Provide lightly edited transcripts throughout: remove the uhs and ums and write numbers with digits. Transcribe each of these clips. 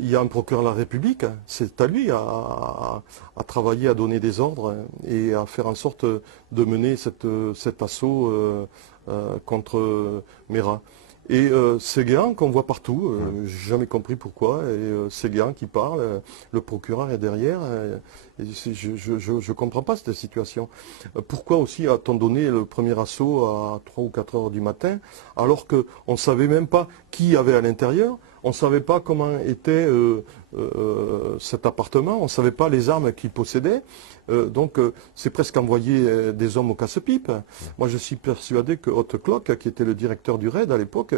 il y a un procureur de la République, c'est à lui à travailler, à donner des ordres et à faire en sorte de mener cet assaut contre Mera. Et Séguéan qu'on voit partout, j'ai jamais compris pourquoi, et Séguéan qui parle, le procureur est derrière, et je comprends pas cette situation. Pourquoi aussi a-t-on donné le premier assaut à 3 ou 4 heures du matin, alors qu'on ne savait même pas qui avait à l'intérieur, on ne savait pas comment était cet appartement, on ne savait pas les armes qu'il possédait. Donc c'est presque envoyer des hommes au casse-pipe. Moi je suis persuadé que Haute Cloque, qui était le directeur du RAID à l'époque,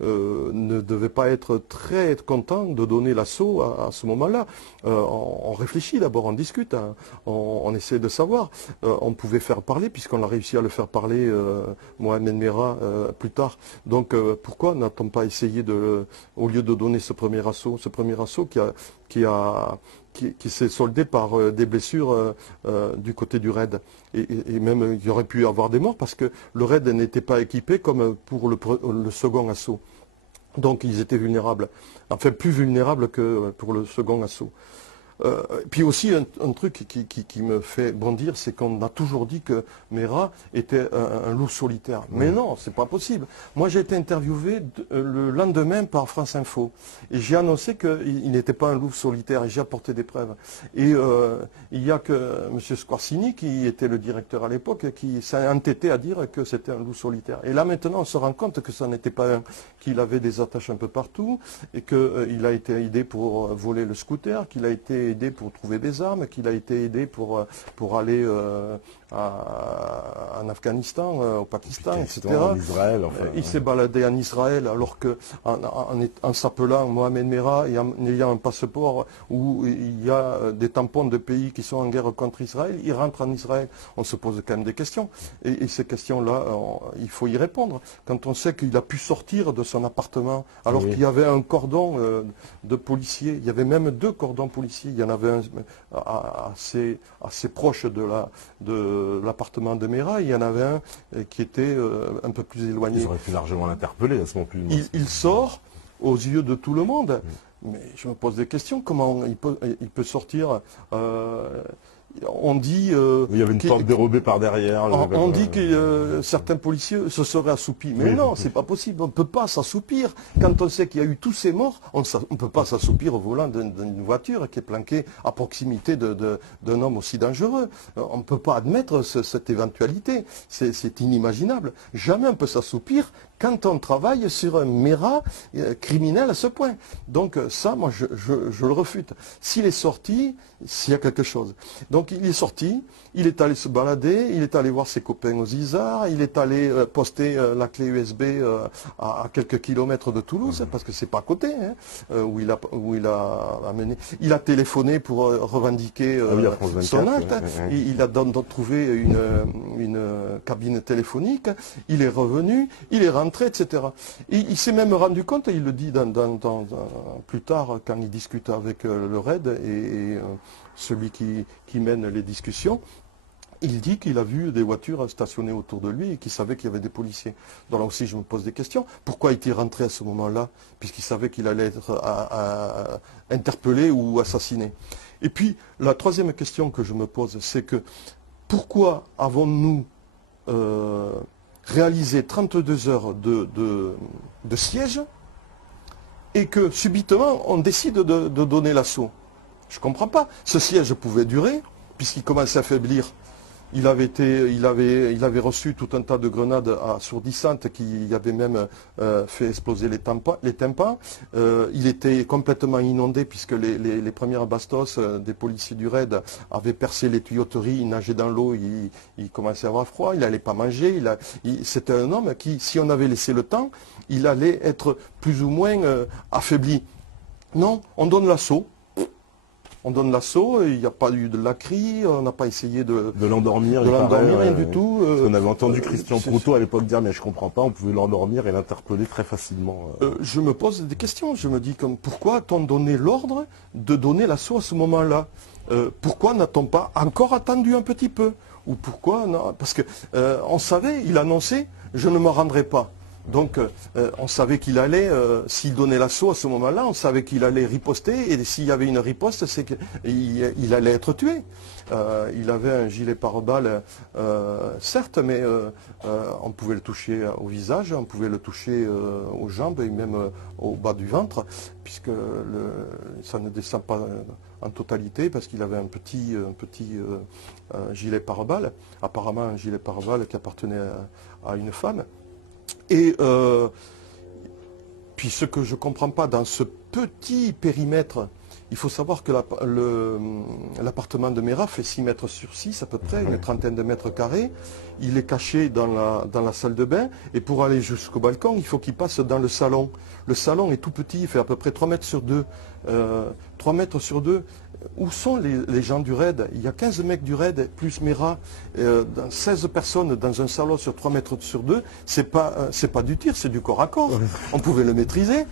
ne devait pas être très content de donner l'assaut à ce moment-là. On réfléchit d'abord, on discute, hein, on essaie de savoir. On pouvait faire parler, puisqu'on a réussi à le faire parler, Mohamed Merah, plus tard. Donc pourquoi n'a-t-on pas essayé au lieu de donner ce premier assaut qui s'est soldé par des blessures du côté du RAID. Et même, il y aurait pu y avoir des morts parce que le RAID n'était pas équipé comme pour le second assaut. Donc ils étaient vulnérables. Enfin, plus vulnérables que pour le second assaut. Puis aussi, un truc qui me fait bondir, c'est qu'on a toujours dit que Merah était un loup solitaire. Mais non, c'est pas possible. Moi, j'ai été interviewé le lendemain par France Info. Et j'ai annoncé qu'il n'était pas un loup solitaire et j'ai apporté des preuves. Et il n'y a que M. Squarcini, qui était le directeur à l'époque, qui s'est entêté à dire que c'était un loup solitaire. Et là, maintenant, on se rend compte que ça n'était pas un, qu'il avait des attaches un peu partout et qu'il a été aidé pour voler le scooter, qu'il a été aidé pour trouver des armes, qu'il a été aidé pour aller en Afghanistan, au Pakistan, etc. En Israël, enfin, il s'est baladé en Israël alors que en s'appelant Mohamed Merah et en ayant un passeport où il y a des tampons de pays qui sont en guerre contre Israël, il rentre en Israël. On se pose quand même des questions. Et ces questions-là, il faut y répondre. Quand on sait qu'il a pu sortir de son appartement alors qu'il y avait un cordon de policiers, il y avait même 2 cordons policiers, il y en avait un assez proche de l'appartement de Merah, il y en avait un qui était un peu plus éloigné. Ils auraient pu largement l'interpeller à ce moment-là. Il sort aux yeux de tout le monde. Mais je me pose des questions, comment il peut sortir on dit... il y avait une porte dérobée par derrière. On dit que certains policiers se seraient assoupis. Mais non, c'est pas possible. On ne peut pas s'assoupir. Quand on sait qu'il y a eu tous ces morts, on ne peut pas s'assoupir au volant d'une voiture qui est planquée à proximité d'un homme aussi dangereux. On ne peut pas admettre cette éventualité. C'est inimaginable. Jamais on peut s'assoupir quand on travaille sur un Merah criminel à ce point. Donc ça, moi, je le refute. S'il est sorti, s'il y a quelque chose. Donc il est sorti, il est allé se balader, il est allé voir ses copains aux Isards, il est allé poster la clé USB à quelques kilomètres de Toulouse, parce que c'est pas à côté, hein, où il a amené. Il a téléphoné pour revendiquer son acte. Il a trouvé une cabine téléphonique, il est revenu, il est rentré, etc. Et il s'est même rendu compte, et il le dit plus tard quand il discute avec le RAID et celui qui mène les discussions, il dit qu'il a vu des voitures stationnées autour de lui et qu'il savait qu'il y avait des policiers. Donc là aussi, je me pose des questions. Pourquoi est-il rentré à ce moment-là, puisqu'il savait qu'il allait être interpellé ou assassiné? Et puis, la troisième question que je me pose, c'est que pourquoi avons-nous réalisé 32 heures de siège et que subitement, on décide de donner l'assaut? Je ne comprends pas. Ce siège pouvait durer, puisqu'il commençait à faiblir. Il avait reçu tout un tas de grenades assourdissantes qui avaient même fait exploser les tympans. Il était complètement inondé puisque les premières bastos des policiers du RAID avaient percé les tuyauteries, il nageait dans l'eau, il commençait à avoir froid, il n'allait pas manger. C'était un homme qui, si on avait laissé le temps, il allait être plus ou moins affaibli. Non, on donne l'assaut. On donne l'assaut, il n'y a pas eu de la cri, on n'a pas essayé de l'endormir, rien du tout. On avait entendu Christian Proutot à l'époque dire mais je comprends pas, on pouvait l'endormir et l'interpeller très facilement. Je me pose des questions, je me dis pourquoi a-t-on donné l'ordre de donner l'assaut à ce moment-là? Pourquoi n'a-t-on pas encore attendu un petit peu? Ou pourquoi non? Parce que on savait, il annonçait, je ne me rendrai pas. Donc on savait qu'il allait, s'il donnait l'assaut à ce moment-là, on savait qu'il allait riposter, et s'il y avait une riposte, c'est qu'il allait être tué. Il avait un gilet pare-balles, certes, mais on pouvait le toucher au visage, on pouvait le toucher aux jambes et même au bas du ventre, puisque ça ne descend pas en totalité, parce qu'il avait un petit gilet pare-balles, apparemment un gilet pare-balles qui appartenait à une femme. Et puis ce que je ne comprends pas dans ce petit périmètre, il faut savoir que l'appartement de Meyrat fait 6 mètres sur 6 à peu près, une trentaine de mètres carrés. Il est caché dans la salle de bain, et pour aller jusqu'au balcon, il faut qu'il passe dans le salon. Le salon est tout petit, il fait à peu près 3 mètres sur 2. 3 mètres sur 2. Où sont les gens du RAID? Il y a 15 mecs du RAID, plus Meyrat, 16 personnes dans un salon sur 3 mètres sur 2. C'est pas du tir, c'est du corps à corps. On pouvait le maîtriser.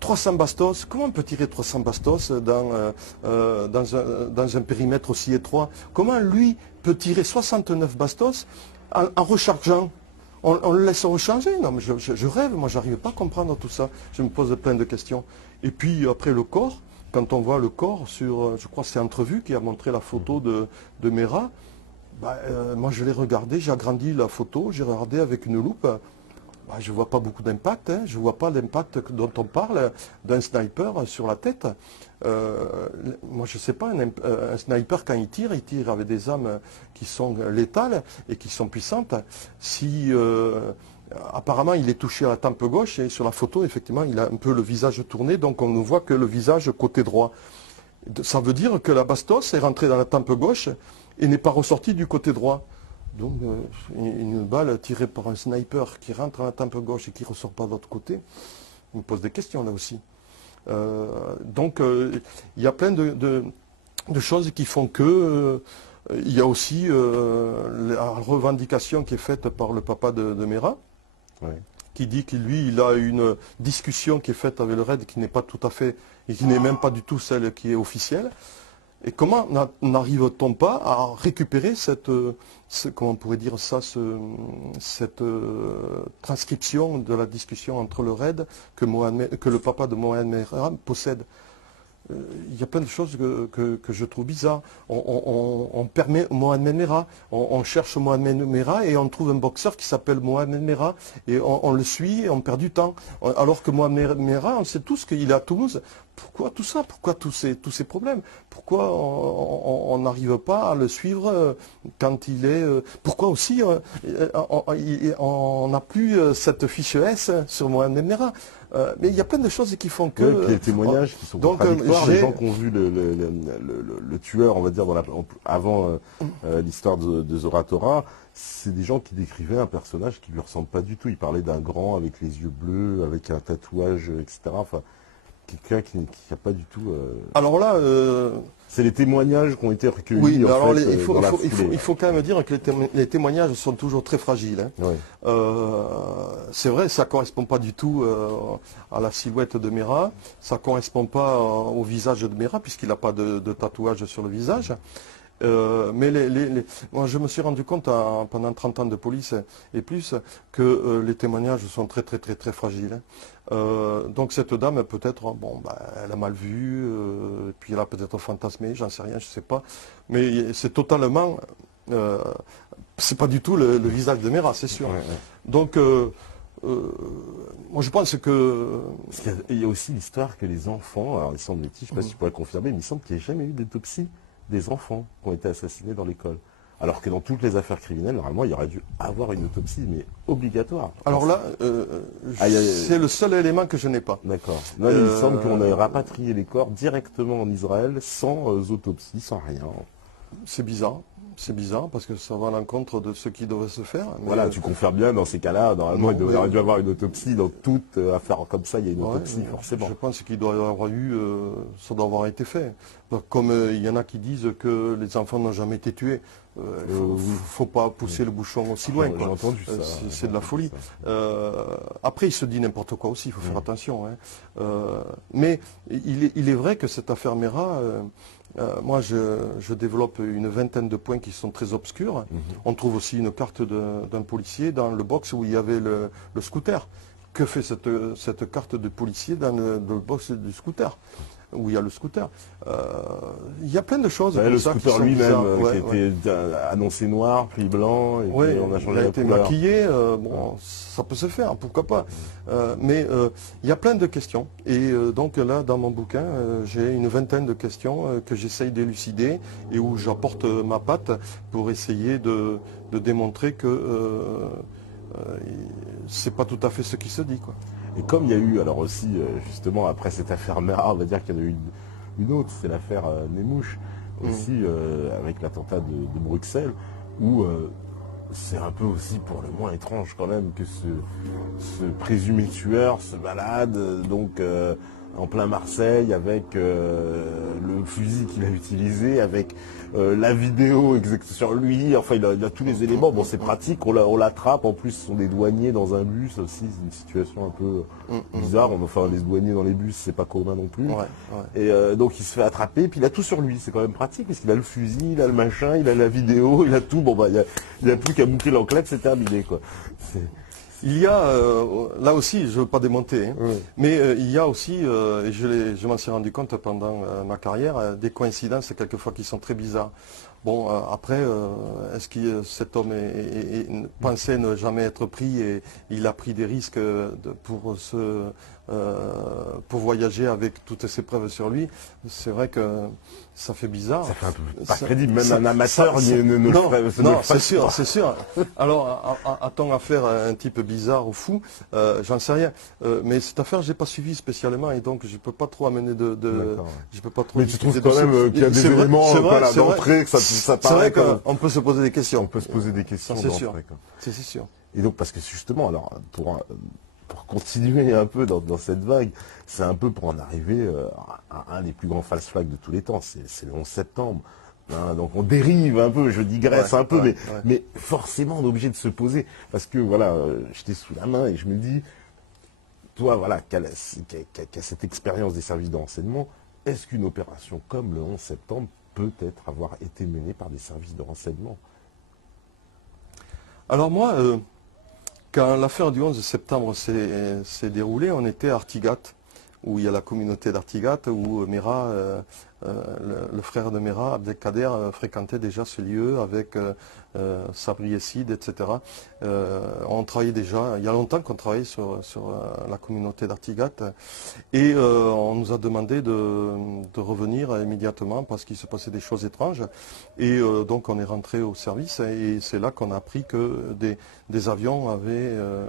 300 bastos. Comment on peut tirer 300 bastos dans un périmètre aussi étroit? Comment lui peut tirer 69 bastos en rechargeant? On le laisse recharger? Non, mais je rêve, moi j'arrive pas à comprendre tout ça. Je me pose plein de questions. Et puis après le corps, quand on voit le corps sur, je crois que c'est Entrevue qui a montré la photo de Meyrat, moi je l'ai regardé, j'ai agrandi la photo, j'ai regardé avec une loupe. Je ne vois pas beaucoup d'impact, hein. Je ne vois pas l'impact dont on parle d'un sniper sur la tête. Moi je ne sais pas, un sniper quand il tire avec des armes qui sont létales et qui sont puissantes. Si apparemment il est touché à la tempe gauche, et sur la photo effectivement il a un peu le visage tourné, donc on ne voit que le visage côté droit. Ça veut dire que la bastos est rentrée dans la tempe gauche et n'est pas ressortie du côté droit. Donc une balle tirée par un sniper qui rentre dans la tempe gauche et qui ne ressort pas de l'autre côté, on me pose des questions là aussi. Donc il y a plein de choses qui font que il y a aussi la revendication qui est faite par le papa de Meyrat, qui dit que lui il a une discussion qui est faite avec le RAID qui n'est pas tout à fait, et qui n'est même pas du tout celle qui est officielle. Et comment n'arrive-t-on pas à récupérer comment on pourrait dire ça, cette transcription de la discussion entre le RAID que le papa de Mohamed Meyrat possède? Il y a plein de choses que je trouve bizarres. On permet Mohamed Meyrat, on cherche Mohamed Meyrat et on trouve un boxeur qui s'appelle Mohamed Meyrat et on le suit et on perd du temps. Alors que Mohamed Meyrat, on sait tous qu'il est à Toulouse. Pourquoi tout ça? Pourquoi tous ces problèmes? Pourquoi on n'arrive pas à le suivre quand il est... Pourquoi aussi on n'a plus cette fiche S sur Mohamed Meyrat? Mais il y a plein de choses qui font que... puis les témoignages qui sont contradictoires, les gens qui ont vu le tueur, on va dire, avant l'histoire de Zoratora, c'est des gens qui décrivaient un personnage qui ne lui ressemble pas du tout. Ils parlaient d'un grand avec les yeux bleus, avec un tatouage, etc. Enfin, quelqu'un qui n'a pas du tout... Alors là... C'est les témoignages qui ont été recueillis. Oui, alors il faut quand même dire que les témoignages sont toujours très fragiles. Hein. Oui. C'est vrai, ça ne correspond pas du tout à la silhouette de Meyrat, ça ne correspond pas au visage de Meyrat, puisqu'il n'a pas de tatouage sur le visage. Mais moi, je me suis rendu compte pendant 30 ans de police et plus que les témoignages sont très très très très fragiles. Donc cette dame peut-être, elle a mal vu, puis elle a peut-être fantasmé, j'en sais rien, je ne sais pas. Mais c'est totalement, c'est pas du tout le visage de Meyrat, c'est sûr. Donc moi je pense que... Il y a aussi l'histoire que les enfants, alors il semble-t-il, je ne sais pas si tu pourrais le confirmer, mais il semble qu'il n'y ait jamais eu d'autopsie des enfants qui ont été assassinés dans l'école. Alors que dans toutes les affaires criminelles, normalement, il y aurait dû avoir une autopsie, mais obligatoire. Alors là, c'est le seul élément que je n'ai pas. D'accord. Il semble qu'on ait rapatrié les corps directement en Israël, sans autopsie, sans rien. C'est bizarre. C'est bizarre parce que ça va à l'encontre de ce qui devrait se faire. Mais voilà, tu confirmes bien dans ces cas-là, normalement il aurait dû avoir une autopsie. Dans toute affaire comme ça, il y a une autopsie forcément. Je pense qu'il doit y avoir eu, ça doit avoir été fait. Comme il y en a qui disent que les enfants n'ont jamais été tués. Il ne faut pas pousser le bouchon aussi loin. J'ai entendu ça. C'est de la folie. Après, il se dit n'importe quoi aussi, il faut faire attention. Hein. Mais il est vrai que cette affaire Meyrat, moi, je développe une vingtaine de points qui sont très obscurs. On trouve aussi une carte d'un policier dans le box où il y avait le scooter. Que fait cette carte de policier dans le box du scooter, où il y a le scooter? Il y a plein de choses. Le scooter lui-même, qui était annoncé noir, puis blanc, et puis on a changé la couleur. Il a été maquillé, bon, ça peut se faire, pourquoi pas. Mais il y a plein de questions. Et donc là, dans mon bouquin, j'ai une vingtaine de questions que j'essaye d'élucider et où j'apporte ma patte pour essayer de démontrer que c'est pas tout à fait ce qui se dit, quoi. Et comme il y a eu, alors aussi, justement, après cette affaire Mera, on va dire qu'il y en a eu une autre, c'est l'affaire Nemouche, aussi, avec l'attentat de Bruxelles, où c'est un peu aussi, pour le moins étrange quand même, que ce présumé tueur se balade, donc en plein Marseille, avec le fusil qu'il a utilisé, avec la vidéo sur lui, enfin il a tous les éléments. Bon, c'est pratique, on l'attrape, en plus ce sont des douaniers dans un bus aussi, c'est une situation un peu bizarre. Enfin, les douaniers dans les bus, c'est pas commun non plus. Et donc il se fait attraper, puis il a tout sur lui, c'est quand même pratique, parce qu'il a le fusil, il a le machin, il a la vidéo, il a tout. Bon, bah il y a plus qu'à boucler l'enclave, c'est terminé, quoi. Il y a, là aussi, je ne veux pas démonter, hein, mais il y a aussi, et je m'en suis rendu compte pendant ma carrière, des coïncidences quelquefois qui sont très bizarres. Bon, après, est-ce que cet homme pensait ne jamais être pris et il a pris des risques pour voyager avec toutes ces preuves sur lui? C'est vrai que ça fait bizarre. Ça fait un peu pas crédible, même un amateur ne le ferait. Non, c'est sûr, c'est sûr. Alors, a-t-on affaire à un type bizarre ou fou? J'en sais rien. Mais cette affaire, je n'ai pas suivi spécialement et donc je ne peux pas trop amener je peux pas trop. Mais tu trouves quand même qu'il y a des éléments d'entrée, que ça paraît. C'est vrai qu'on peut se poser des questions. On peut se poser des questions. C'est sûr. C'est sûr. Et donc, parce que justement, alors, pour continuer un peu dans cette vague, c'est un peu pour en arriver à un des plus grands false flags de tous les temps, c'est le 11 septembre. Hein, donc on dérive un peu, je digresse un peu, mais forcément on est obligé de se poser, parce que voilà, j'étais sous la main et je me dis, toi voilà, qui a cette expérience des services de renseignement, est-ce qu'une opération comme le 11 septembre peut-être avoir été menée par des services de renseignement? Alors moi, quand l'affaire du 11 septembre s'est déroulée, on était à Artigat, où il y a la communauté d'Artigat, où Mera, le frère de Mera, Abdelkader, fréquentait déjà ce lieu avec Sabri Essid, etc. On travaillait déjà, il y a longtemps qu'on travaillait sur la communauté d'Artigat, et on nous a demandé de revenir immédiatement parce qu'il se passait des choses étranges. Et donc on est rentré au service, et c'est là qu'on a appris que des avions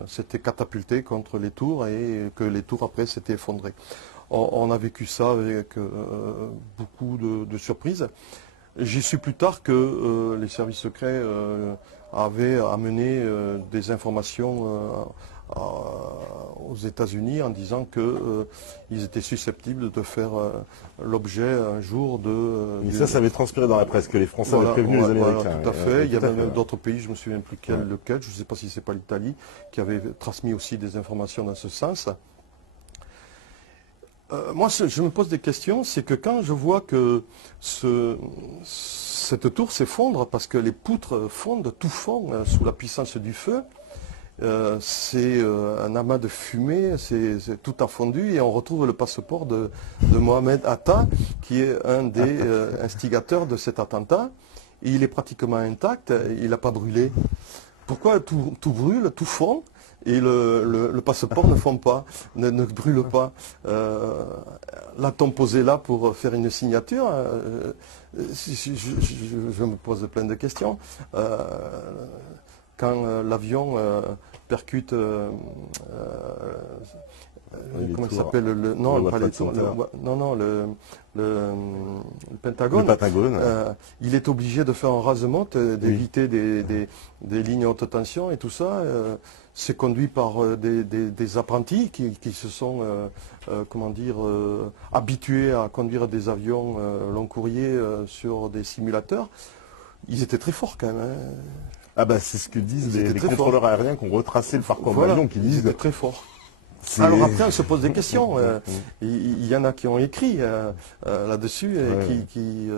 s'étaient catapultés contre les tours et que les tours après s'étaient effondrées. On a vécu ça avec beaucoup de surprises. J'ai su plus tard que les services secrets avaient amené des informations aux États-Unis en disant qu'ils étaient susceptibles de faire l'objet un jour de... Mais ça avait transpiré dans la presse, que les Français avaient prévenu les Américains. Voilà, tout à fait. Il y a même d'autres pays, je ne me souviens plus lequel, je ne sais pas si ce n'est pas l'Italie, qui avait transmis aussi des informations dans ce sens. Moi, je me pose des questions, c'est que quand je vois que cette tour s'effondre, parce que les poutres fondent, tout fond sous la puissance du feu, c'est un amas de fumée, tout a fondu et on retrouve le passeport de Mohamed Atta, qui est un des instigateurs de cet attentat. Et il est pratiquement intact, il n'a pas brûlé. Pourquoi tout brûle, tout fond et le passeport ne fond pas, ne brûle pas? L'a-t-on posé là pour faire une signature? Je me pose plein de questions. Quand l'avion percute, comment il s'appelle, le Pentagone, il est obligé de faire un rase-monte, d'éviter des lignes haute tension et tout ça. C'est conduit par des apprentis qui se sont, comment dire, habitués à conduire des avions long courrier sur des simulateurs. Ils étaient très forts quand même. Hein. Ah bah c'est ce que disent les contrôleurs aériens qui ont retracé le parcours de l'avion, qui disent c'était très fort. Alors après, on se pose des questions. Il y en a qui ont écrit là-dessus et qui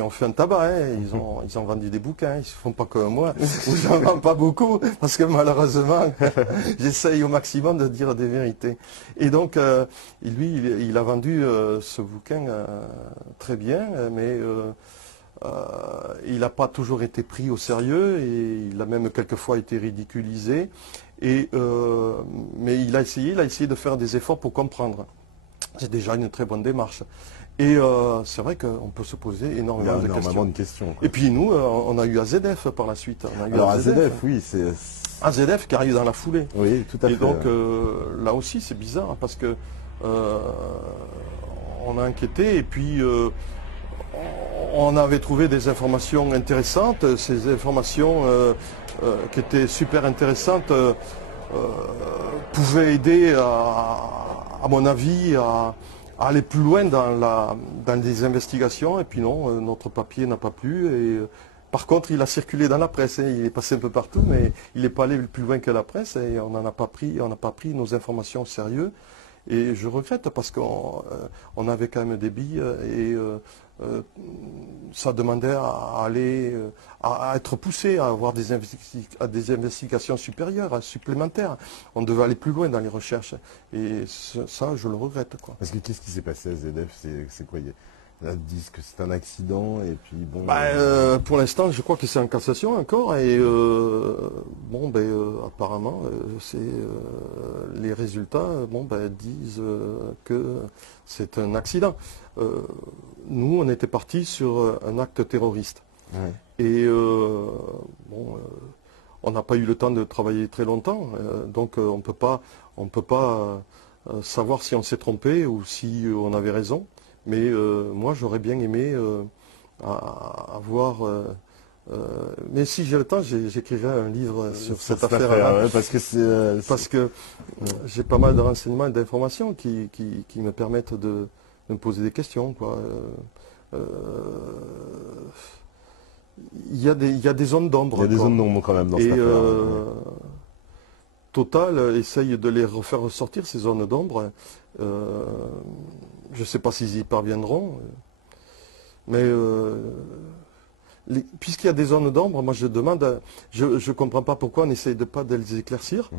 ont fait un tabac. Hein. Ils ont vendu des bouquins. Ils ne font pas comme moi, où j'en vends pas beaucoup, parce que malheureusement, j'essaye au maximum de dire des vérités. Et donc, lui, il a vendu ce bouquin très bien, mais il n'a pas toujours été pris au sérieux et il a même quelquefois été ridiculisé. Mais il a essayé de faire des efforts pour comprendre. C'est déjà une très bonne démarche. Et c'est vrai qu'on peut se poser énormément de questions. Et puis nous, on a eu AZF par la suite. Alors AZF, oui, c'est... AZF qui arrive dans la foulée. Oui, tout à fait. Et donc là aussi, c'est bizarre parce que on a enquêté et puis on avait trouvé des informations intéressantes. Ces informations qui étaient super intéressantes pouvaient aider, à mon avis, à aller plus loin dans des investigations. Et puis non, notre papier n'a pas plu. Et, par contre, il a circulé dans la presse. Il est passé un peu partout, mais il n'est pas allé plus loin que la presse. Et on n'a pas pris nos informations au sérieux. Et je regrette parce qu'on avait quand même des billes et ça demandait à être poussé, à avoir des investigations supérieures, supplémentaires. On devait aller plus loin dans les recherches. Et ça, je le regrette, quoi. Parce que qu'est-ce qui s'est passé à ZF? C'est quoi? Là, ils disent que c'est un accident et puis bon... pour l'instant, je crois que c'est en cassation encore et apparemment, les résultats disent que c'est un accident. Nous, on était partis sur un acte terroriste. Ouais. Et on n'a pas eu le temps de travailler très longtemps, donc on peut pas savoir si on s'est trompé ou si on avait raison. Mais moi, j'aurais bien aimé avoir... mais si j'ai le temps, j'écrirai un livre sur cette affaire-là. Ouais, parce que j'ai pas mal de renseignements et d'informations qui me permettent de me poser des questions, quoi. Il y a des zones d'ombre. Il y a des zones d'ombre quand même dans cette affaire. Total essaye de les refaire ressortir, ces zones d'ombre. Je ne sais pas s'ils y parviendront. Mais puisqu'il y a des zones d'ombre, moi je demande, je ne comprends pas pourquoi on n'essaye pas de les éclaircir.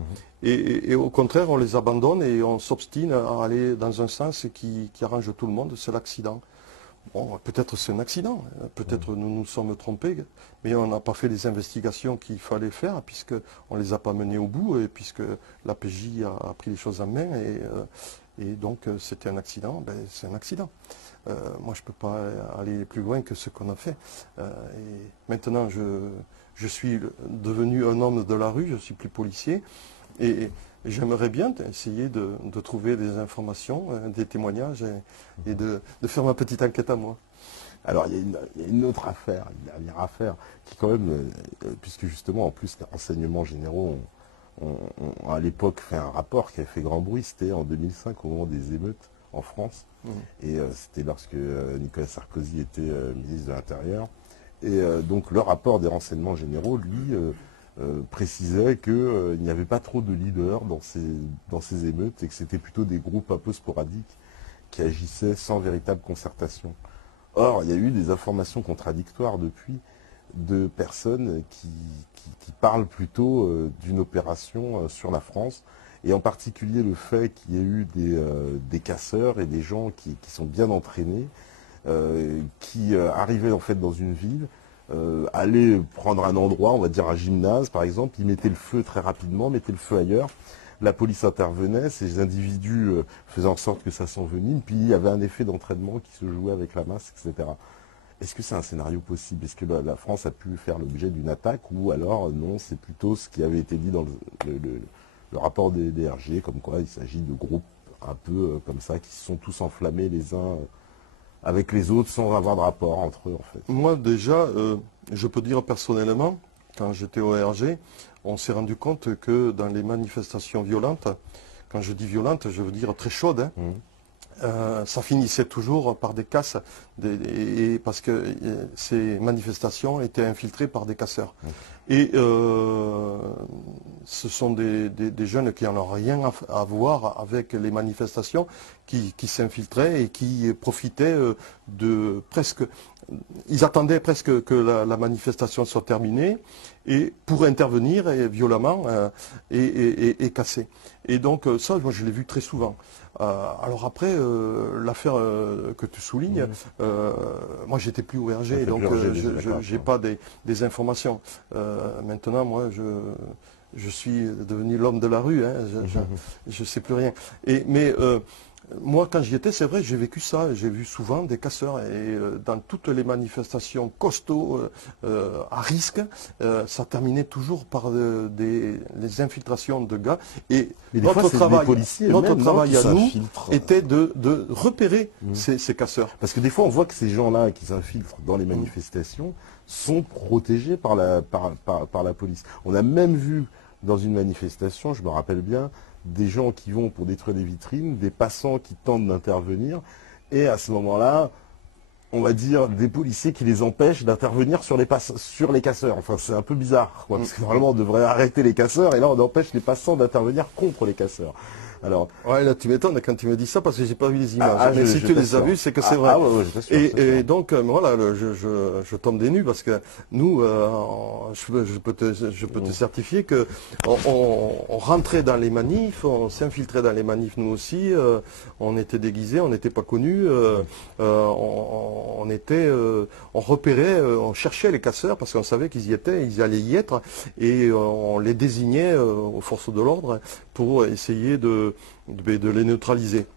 Et au contraire, on les abandonne et on s'obstine à aller dans un sens qui arrange tout le monde, c'est l'accident. Bon, peut-être c'est un accident, peut-être nous nous sommes trompés, mais on n'a pas fait les investigations qu'il fallait faire, puisqu'on ne les a pas menées au bout, et puisque la PJ a pris les choses en main, et donc c'était un accident, c'est un accident. Moi, je ne peux pas aller plus loin que ce qu'on a fait. Et maintenant, je suis devenu un homme de la rue, je ne suis plus policier, et j'aimerais bien essayer de trouver des informations, des témoignages et de faire ma petite enquête à moi. Alors il y a une autre affaire, une dernière affaire, qui quand même, puisque justement en plus les renseignements généraux ont à l'époque fait un rapport qui a fait grand bruit, c'était en 2005 au moment des émeutes en France. Et c'était lorsque Nicolas Sarkozy était ministre de l'Intérieur. Et donc le rapport des renseignements généraux, lui, précisait qu'il n'y avait pas trop de leaders dans ces émeutes et que c'était plutôt des groupes un peu sporadiques qui agissaient sans véritable concertation. Or, il y a eu des informations contradictoires depuis de personnes qui parlent plutôt d'une opération sur la France, et en particulier le fait qu'il y ait eu des casseurs et des gens qui sont bien entraînés, qui arrivaient en fait dans une ville, allaient prendre un endroit, on va dire un gymnase par exemple, ils mettaient le feu très rapidement, mettaient le feu ailleurs, la police intervenait, ces individus faisaient en sorte que ça s'envenime, puis il y avait un effet d'entraînement qui se jouait avec la masse, etc. Est-ce que c'est un scénario possible? Est-ce que la France a pu faire l'objet d'une attaque, ou alors non, c'est plutôt ce qui avait été dit dans le rapport des DRG, comme quoi il s'agit de groupes un peu comme ça, qui se sont tous enflammés les uns avec les autres sans avoir de rapport entre eux en fait? Moi déjà, je peux dire personnellement, quand j'étais au RG, on s'est rendu compte que dans les manifestations violentes, quand je dis violentes, je veux dire très chaudes, ça finissait toujours par des casses, parce que ces manifestations étaient infiltrées par des casseurs. Et ce sont des jeunes qui n'en ont rien à voir avec les manifestations, qui s'infiltraient et qui profitaient de presque... Ils attendaient presque que la manifestation soit terminée et pour intervenir violemment et casser. Et donc ça, moi je l'ai vu très souvent. Alors après, l'affaire que tu soulignes, moi j'étais plus au RG, donc je n'ai pas des informations. Maintenant, moi je suis devenu l'homme de la rue, hein, je ne sais plus rien. Mais moi, quand j'y étais, c'est vrai, j'ai vécu ça. J'ai vu souvent des casseurs. Et dans toutes les manifestations costauds, à risque, ça terminait toujours par les infiltrations de gars. Et notre travail à nous était de repérer ces casseurs. Parce que des fois, on voit que ces gens-là qui s'infiltrent dans les manifestations sont protégés par la police. On a même vu dans une manifestation, je me rappelle bien, des gens qui vont pour détruire des vitrines, des passants qui tentent d'intervenir, et à ce moment-là, on va dire des policiers qui les empêchent d'intervenir sur les casseurs. Enfin, c'est un peu bizarre, quoi, parce que normalement on devrait arrêter les casseurs, et là on empêche les passants d'intervenir contre les casseurs. Alors, ouais, là tu m'étonnes quand tu me dis ça parce que j'ai pas vu les images. Mais si tu les as vues, c'est que c'est vrai. Et donc voilà, je tombe des nues parce que nous, je peux te certifier que on rentrait dans les manifs, on s'infiltrait dans les manifs nous aussi. On était déguisés, on n'était pas connus. On repérait, on cherchait les casseurs parce qu'on savait qu'ils y étaient, ils allaient y être, et on les désignait aux forces de l'ordre pour essayer de les neutraliser.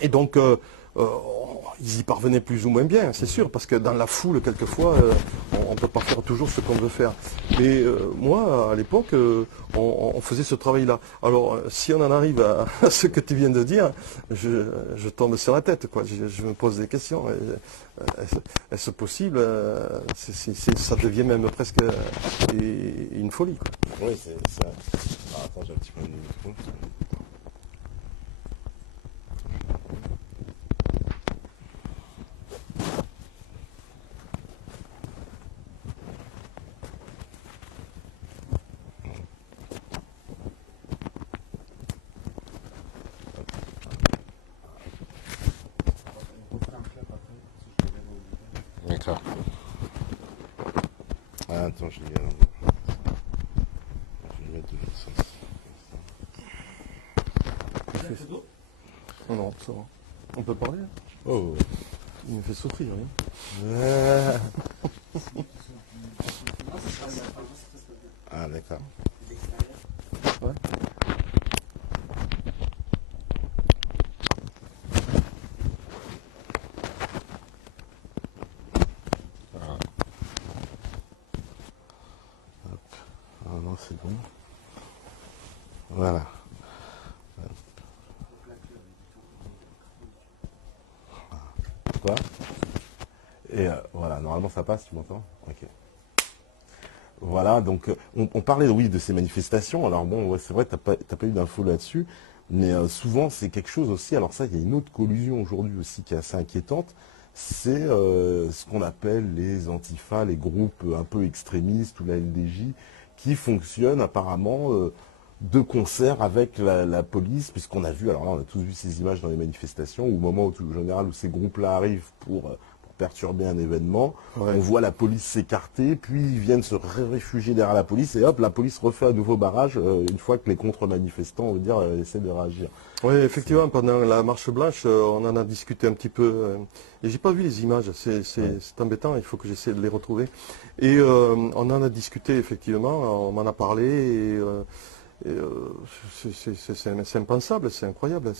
Et donc, ils y parvenaient plus ou moins bien, c'est sûr, parce que dans la foule, quelquefois, on ne peut pas faire toujours ce qu'on veut faire. Mais moi, à l'époque, on faisait ce travail-là. Alors, si on en arrive à ce que tu viens de dire, je tombe sur la tête, quoi. Je me pose des questions. Est-ce possible? Ça devient même presque une folie, quoi. Oui, c'est ça. Alors, attends, j'ai un petit peu de micro. D'accord. Ah, attends, je vais mettre de l'autre sens. Non, ça va. On peut parler? Oh. Il me fait souffrir, oui. Ah, d'accord. Ouais. Ah non, c'est bon. Voilà. Quoi? Et voilà, normalement ça passe, tu m'entends? Ok. Voilà, donc on parlait, oui, de ces manifestations. Alors bon, ouais, c'est vrai, t'as pas eu d'infos là-dessus, mais souvent c'est quelque chose aussi. Alors ça, il y a une autre collusion aujourd'hui aussi qui est assez inquiétante. C'est ce qu'on appelle les antifas, les groupes un peu extrémistes ou la LDJ, qui fonctionnent apparemment de concert avec la police, puisqu'on a vu, alors là on a tous vu ces images dans les manifestations, au moment où, en général, où ces groupes-là arrivent pour perturber un événement, on voit la police s'écarter, puis ils viennent se réfugier derrière la police, et hop, la police refait un nouveau barrage, une fois que les contre-manifestants, on veut dire, essaient de réagir. Oui, effectivement, pendant la marche blanche, on en a discuté un petit peu, et j'ai pas vu les images, c'est embêtant, il faut que j'essaie de les retrouver. Et on en a discuté, effectivement, on m'en a parlé, c'est impensable, c'est incroyable,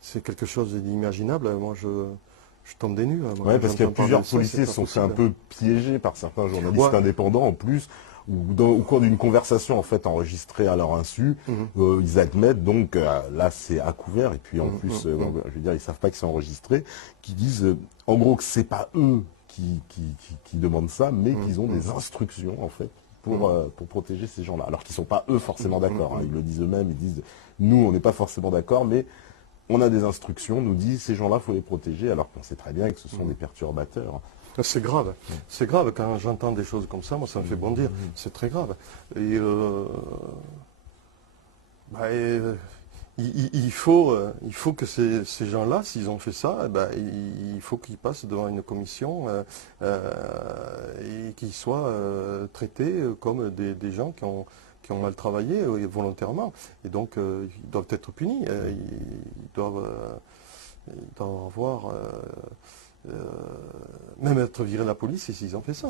c'est quelque chose d'inimaginable. Moi, je tombe des nues. Oui, parce qu'il y a plusieurs policiers qui sont fait un peu piégés par certains journalistes indépendants en plus, ou au cours d'une conversation en fait enregistrée à leur insu, ils admettent donc, là c'est à couvert, et puis en plus, je veux dire, ils savent pas que c'est enregistré, qui disent en gros que c'est pas eux qui demandent ça, mais qu'ils ont des instructions en fait pour protéger ces gens-là. Alors qu'ils sont pas eux forcément d'accord, hein. Ils le disent eux-mêmes, ils disent nous on n'est pas forcément d'accord, mais on a des instructions, on nous dit ces gens-là, il faut les protéger, alors qu'on sait très bien que ce sont des perturbateurs. C'est grave. C'est grave quand j'entends des choses comme ça, moi ça me fait bondir. C'est très grave. Et, il faut que ces gens-là, s'ils ont fait ça, il faut qu'ils passent devant une commission et qu'ils soient traités comme des gens qui ont mal travaillé volontairement. Et donc ils doivent être punis. Ils doivent avoir... même être virés de la police s'ils ont fait ça.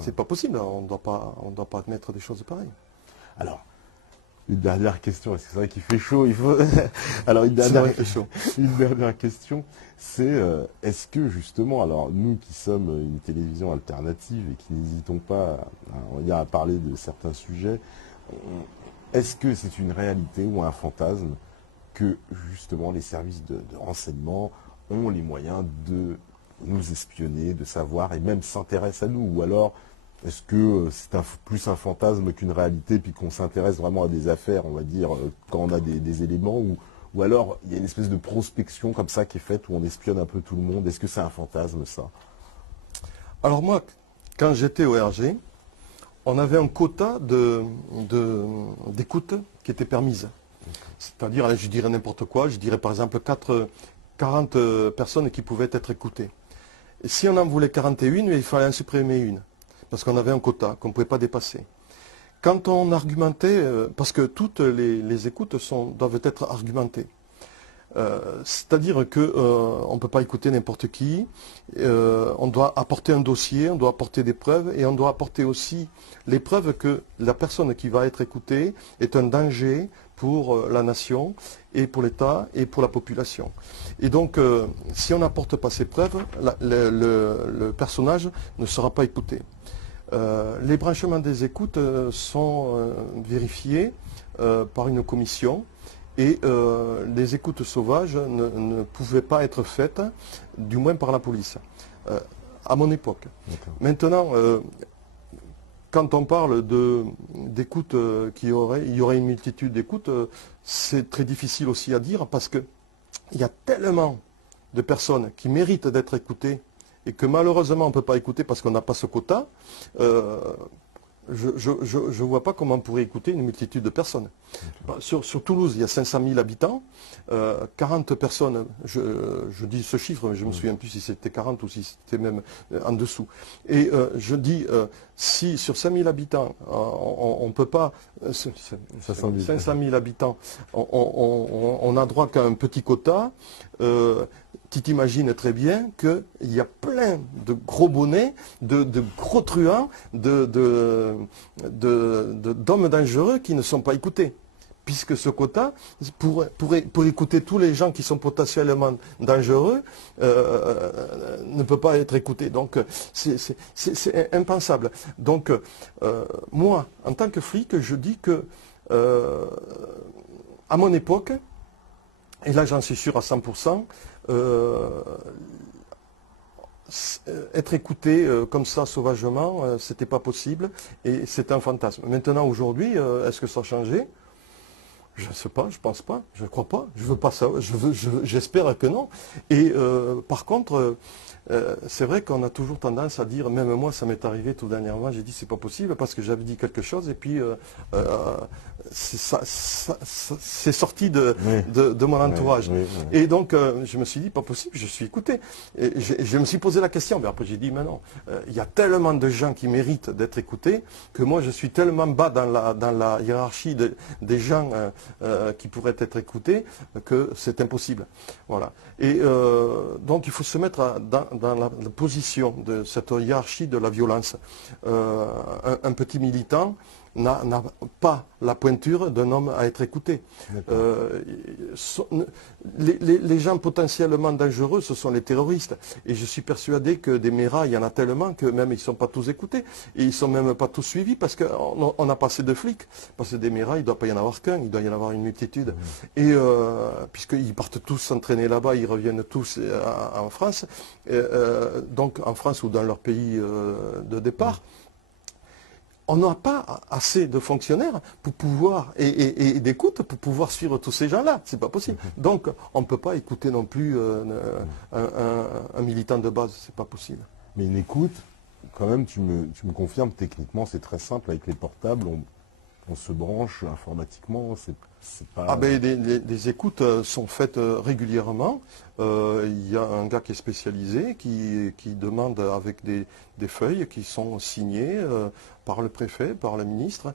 C'est pas possible, on ne doit pas admettre des choses pareilles. Alors, une dernière question, parce que c'est vrai qu'il fait chaud, il faut... Alors, une dernière question, c'est est-ce que justement, alors nous qui sommes une télévision alternative et qui n'hésitons pas à parler de certains sujets, est-ce que c'est une réalité ou un fantasme que justement les services de renseignement ont les moyens de nous espionner, de savoir et même s'intéressent à nous? Ou alors, est-ce que c'est plus un fantasme qu'une réalité, puis qu'on s'intéresse vraiment à des affaires, on va dire, quand on a des éléments, ou alors il y a une espèce de prospection comme ça qui est faite, où on espionne un peu tout le monde? Est-ce que c'est un fantasme, ça? Alors moi, quand j'étais au RG, on avait un quota d'écoute qui était permise. C'est-à-dire, je dirais n'importe quoi, je dirais par exemple 40 personnes qui pouvaient être écoutées. Et si on en voulait 41, il fallait en supprimer une, parce qu'on avait un quota qu'on ne pouvait pas dépasser. Quand on argumentait, parce que toutes les écoutes doivent être argumentées, c'est-à-dire qu'on ne peut pas écouter n'importe qui, on doit apporter un dossier, on doit apporter des preuves, et on doit apporter aussi les preuves que la personne qui va être écoutée est un danger pour la nation et pour l'État et pour la population. Et donc, si on n'apporte pas ces preuves, le personnage ne sera pas écouté. Les branchements des écoutes sont vérifiés par une commission et les écoutes sauvages ne pouvaient pas être faites, du moins par la police, à mon époque. Maintenant, quand on parle d'écoute il y aurait une multitude d'écoutes, c'est très difficile aussi à dire parce qu'il y a tellement de personnes qui méritent d'être écoutées et que malheureusement on ne peut pas écouter parce qu'on n'a pas ce quota. Je ne vois pas comment on pourrait écouter une multitude de personnes. Sur Toulouse, il y a 500 000 habitants, 40 personnes, je dis ce chiffre, mais je ne me souviens plus si c'était 40 ou si c'était même en dessous. Et je dis, si sur 5 000 habitants, on ne peut pas, 500 000 habitants, on n'a droit qu'à un petit quota, tu t'imagines très bien qu'il y a plein de gros bonnets, de gros truands, d'hommes dangereux qui ne sont pas écoutés. Puisque ce quota, pour écouter tous les gens qui sont potentiellement dangereux, ne peut pas être écouté. Donc c'est impensable. Donc moi, en tant que flic, je dis que à mon époque, et là j'en suis sûr à 100%, être écouté comme ça sauvagement, c'était pas possible et c'est un fantasme. Maintenant, aujourd'hui, est-ce que ça a changé? Je ne sais pas, je pense pas, je ne crois pas, je veux pas ça, j'espère que non. Et par contre, c'est vrai qu'on a toujours tendance à dire, même moi ça m'est arrivé tout dernièrement, j'ai dit c'est pas possible parce que j'avais dit quelque chose et puis c'est sorti de mon entourage. Et donc je me suis dit pas possible, je suis écouté. Et je me suis posé la question, mais après j'ai dit mais non, il y a tellement de gens qui méritent d'être écoutés que moi je suis tellement bas dans la hiérarchie des gens qui pourraient être écoutés que c'est impossible. Voilà. Et donc il faut se mettre dans la position de cette hiérarchie de la violence. Un petit militant n'a pas la pointure d'un homme à être écouté. Les gens potentiellement dangereux, ce sont les terroristes. Et je suis persuadé que des méras, il y en a tellement que même ils ne sont pas tous écoutés. Et ils ne sont même pas tous suivis parce qu'on n'a pas assez de flics. Parce que des méras, il ne doit pas y en avoir qu'un, il doit y en avoir une multitude. Et puisqu'ils partent tous s'entraîner là-bas, ils reviennent tous en France. Donc en France ou dans leur pays de départ. on n'a pas assez de fonctionnaires pour pouvoir, et d'écoute pour pouvoir suivre tous ces gens-là. C'est pas possible. Donc, on ne peut pas écouter non plus un militant de base. C'est pas possible. Mais une écoute, quand même, tu me confirmes, techniquement, c'est très simple. Avec les portables, on se branche informatiquement. C'est pas... Ah ben, des écoutes sont faites régulièrement. Il y a un gars qui est spécialisé, qui demande avec des feuilles qui sont signées par le préfet, par le ministre,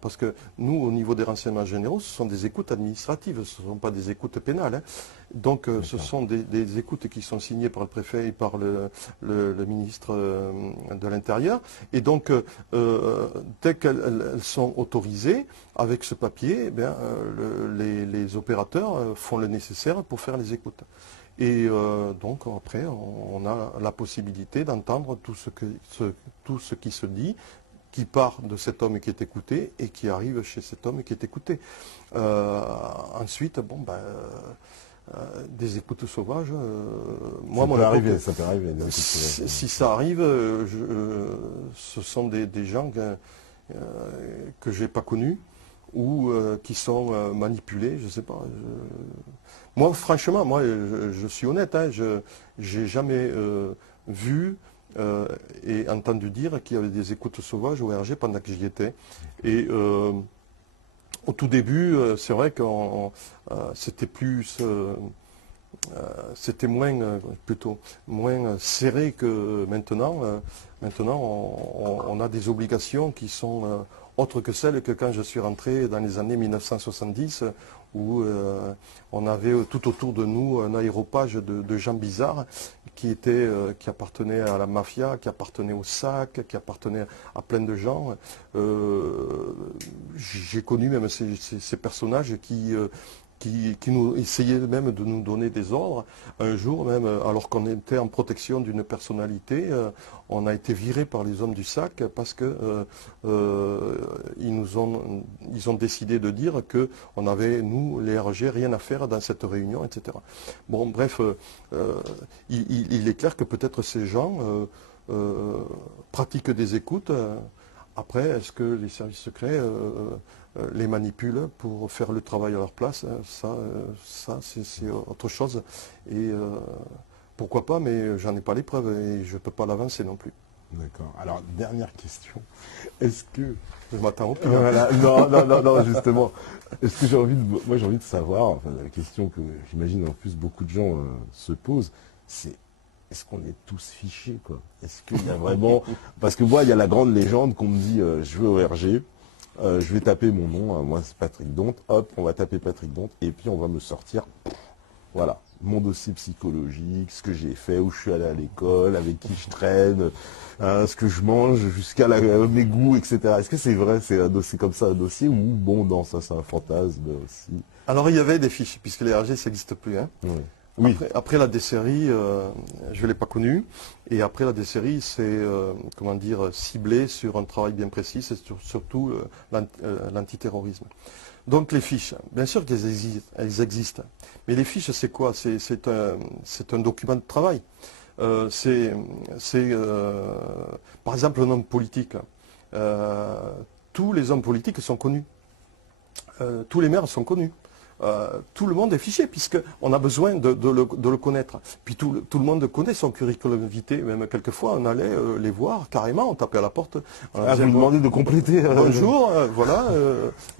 parce que nous, au niveau des renseignements généraux, ce sont des écoutes administratives, ce ne sont pas des écoutes pénales. Hein. Donc ce sont des écoutes qui sont signées par le préfet et par le ministre de l'Intérieur. Et donc, dès qu'elles sont autorisées, avec ce papier, eh bien, les opérateurs font le nécessaire pour faire les écoutes. Et donc après, on a la possibilité d'entendre tout ce qui se dit, qui part de cet homme qui est écouté et qui arrive chez cet homme qui est écouté. Ensuite, bon, ben, des écoutes sauvages. Ça peut arriver. Si ça arrive, ce sont des gens que je n'ai pas connus ou qui sont manipulés, je ne sais pas. Moi, franchement, je suis honnête, hein, je n'ai jamais vu et entendu dire qu'il y avait des écoutes sauvages au RG pendant que j'y étais. Et au tout début, c'est vrai que c'était plus... c'était moins serré que maintenant. Maintenant, on a des obligations qui sont autres que celles que quand je suis rentré dans les années 1970, où on avait tout autour de nous un aéropage de gens bizarres qui appartenaient à la mafia, qui appartenaient au SAC, qui appartenaient à plein de gens. J'ai connu même ces personnages qui nous essayaient même de nous donner des ordres. Un jour même, alors qu'on était en protection d'une personnalité, on a été viré par les hommes du SAC parce que ils ont décidé de dire que on avait, nous, les RG, rien à faire dans cette réunion, etc. Bon, bref, il est clair que peut-être ces gens pratiquent des écoutes. Après, est-ce que les services secrets les manipulent pour faire le travail à leur place? Ça c'est autre chose. Et pourquoi pas, mais j'en ai pas les preuves et je ne peux pas l'avancer non plus. D'accord. Alors, dernière question. Est-ce que... Je m'attends au pire. Voilà. Non, justement. Est-ce que j'ai envie de savoir, enfin, la question que j'imagine en plus beaucoup de gens se posent, c'est est-ce qu'on est tous fichés, quoi? Est-ce qu'il y a vraiment... Parce que moi, il y a la grande légende qu'on me dit, je vais au RG, je vais taper mon nom, moi c'est Patrick Donte, hop, on va taper Patrick Donte, et puis on va me sortir, voilà, mon dossier psychologique, ce que j'ai fait, où je suis allé à l'école, avec qui je traîne, ce que je mange, jusqu'à mes goûts, etc. Est-ce que c'est vrai, c'est un dossier comme ça, un dossier, ou bon, non, ça c'est un fantasme aussi? Alors il y avait des fiches, puisque les RG, ça n'existe plus, hein. Oui. Oui. Après la désérie, je ne l'ai pas connue. Et après la désérie, c'est comment dire, ciblé sur un travail bien précis, c'est surtout l'antiterrorisme. Donc les fiches, bien sûr qu'elles existent. Mais les fiches, c'est quoi? C'est un document de travail. Par exemple, un homme politique. Tous les hommes politiques sont connus. Tous les maires sont connus. Tout le monde est fiché, puisqu'on a besoin de le connaître. Puis tout le monde connaît son curriculum vitae, même quelquefois on allait les voir carrément, on tapait à la porte. Vous me demandez de compléter. Bonjour, voilà.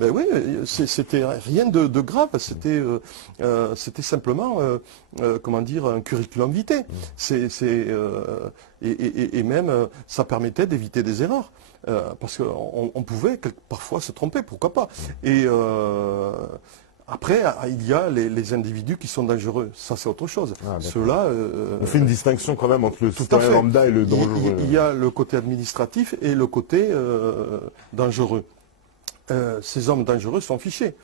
Ben oui, c'était rien de grave, c'était simplement, comment dire, un curriculum vitae. Et même, ça permettait d'éviter des erreurs. Parce qu'on pouvait parfois se tromper, pourquoi pas. Et après, il y a les individus qui sont dangereux. Ça, c'est autre chose. Ceux-là... on fait une distinction quand même entre le citoyen lambda et le dangereux. Il y a le côté administratif et le côté dangereux. ces hommes dangereux sont fichés,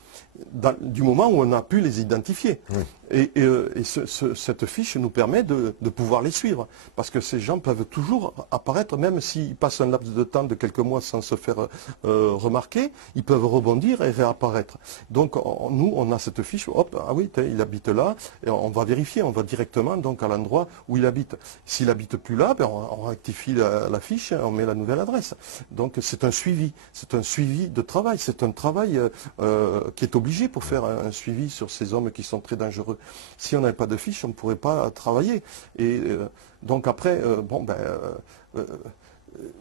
du moment où on a pu les identifier. Oui. Et cette fiche nous permet de pouvoir les suivre, parce que ces gens peuvent toujours apparaître, même s'ils passent un laps de temps de quelques mois sans se faire remarquer, ils peuvent rebondir et réapparaître. Donc nous, on a cette fiche, hop, ah oui, il habite là, et on va vérifier, on va directement donc à l'endroit où il habite. S'il habite plus là, ben, on rectifie la fiche, on met la nouvelle adresse. Donc c'est un suivi de travail, c'est un travail qui est obligé pour faire un suivi sur ces hommes qui sont très dangereux. Si on n'avait pas de fiche, on ne pourrait pas travailler. Et donc après,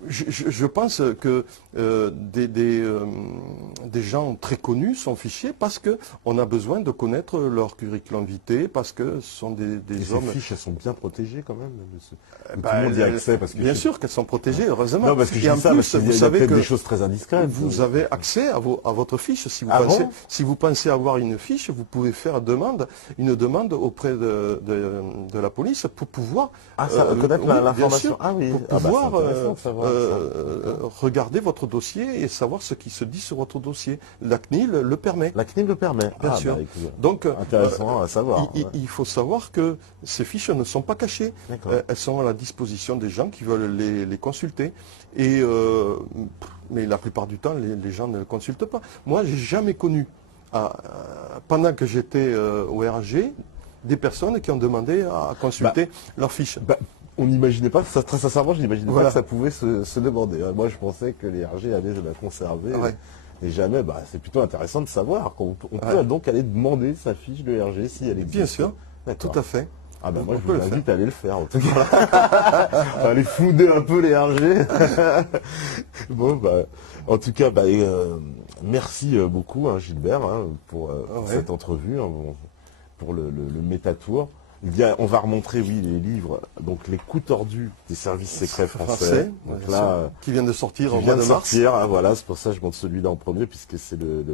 je pense que des gens très connus sont fichés parce qu'on a besoin de connaître leur curriculum vitae, parce que ce sont des hommes... Ces fiches, elles sont bien protégées quand même. Tout le monde y a accès. Parce que bien sûr qu'elles sont protégées, heureusement. Non, parce que vous savez que des choses très indiscrètes. Vous avez accès à votre fiche. Si vous pensez avoir une fiche, vous pouvez faire une demande auprès de la police pour pouvoir... connaître l'information. Pour pouvoir regarder votre dossier et savoir ce qui se dit sur votre dossier. La CNIL le permet. La CNIL le permet. Bien sûr. Donc, intéressant à savoir. Il faut savoir que ces fiches ne sont pas cachées. Elles sont à la disposition des gens qui veulent les consulter. Mais la plupart du temps, les gens ne le consultent pas. Moi, j'ai jamais connu, pendant que j'étais au RG, des personnes qui ont demandé à consulter leurs fiches. On n'imaginait pas, très sincèrement, je n'imaginais pas que ça pouvait se demander. Moi, je pensais que les RG allaient la conserver. Ouais. Et jamais, c'est plutôt intéressant de savoir qu'on peut donc aller demander sa fiche de RG si elle existe. Bien sûr, tout à fait. Moi, je vous invite à aller le faire, en tout cas. Aller fouder un peu les RG. Bon, en tout cas, merci beaucoup, Gilbert, pour cette entrevue, pour le Métatour. On va remontrer, oui, les livres, donc Les coups tordus des services secrets français. Donc là, qui vient de sortir en mois de mars. Voilà, c'est pour ça que je montre celui-là en premier, puisque c'est le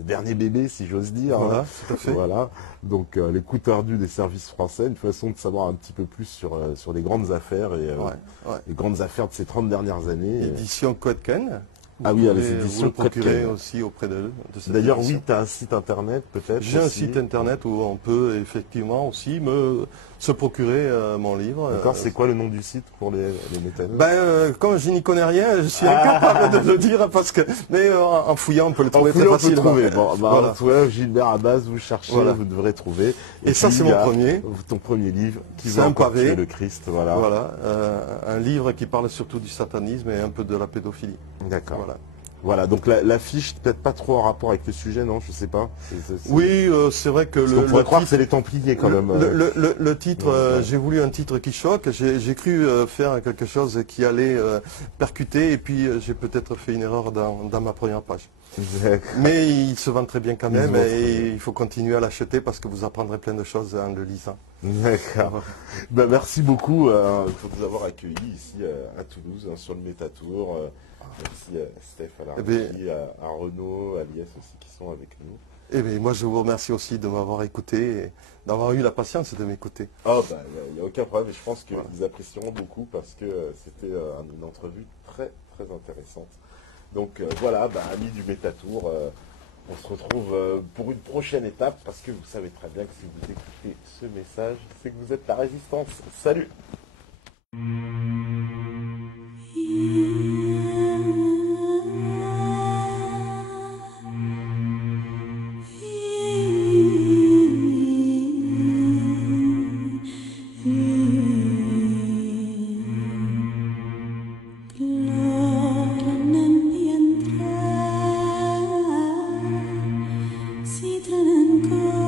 dernier bébé, si j'ose dire. Voilà, tout à fait. Voilà. Donc, Les coups tordus des services français, une façon de savoir un petit peu plus sur les grandes affaires et les grandes affaires de ces 30 dernières années. Édition Coetken. Les éditions procurer aussi auprès de cette D'ailleurs, édition. oui, tu as un site internet peut-être. J'ai un site internet où on peut effectivement aussi se procurer mon livre. D'accord, c'est quoi le nom du site pour les métalleux? Comme je n'y connais rien, je suis incapable de le dire mais en fouillant, on peut le trouver très facilement. On peut trouver. Voilà. Toi, Gilbert Abbas, vous cherchez, vous devrez trouver. Et ça, c'est mon premier. Ton premier livre, qui va encore tuer le Christ. Voilà. Voilà. Un livre qui parle surtout du satanisme et un peu de la pédophilie. D'accord. Voilà, donc la fiche, peut-être pas trop en rapport avec le sujet, non? Je sais pas. Oui, c'est vrai que on pourrait croire que c'est les Templiers quand même. Le titre, j'ai voulu un titre qui choque. J'ai cru faire quelque chose qui allait percuter, et puis j'ai peut-être fait une erreur dans ma première page. Mais il se vend très bien quand même, et il faut continuer à l'acheter parce que vous apprendrez plein de choses en le lisant. D'accord. Merci beaucoup pour nous avoir accueillis ici à Toulouse, sur le Métatour. Merci Steph à la régie, à Renaud, à Liès aussi qui sont avec nous. Moi je vous remercie aussi de m'avoir écouté et d'avoir eu la patience de m'écouter. Il n'y a aucun problème, et je pense qu'ils apprécieront beaucoup parce que c'était une entrevue très très intéressante. Donc voilà, amis du Métatour, on se retrouve pour une prochaine étape, parce que vous savez très bien que si vous écoutez ce message, c'est que vous êtes la résistance. Salut! Si tranquillo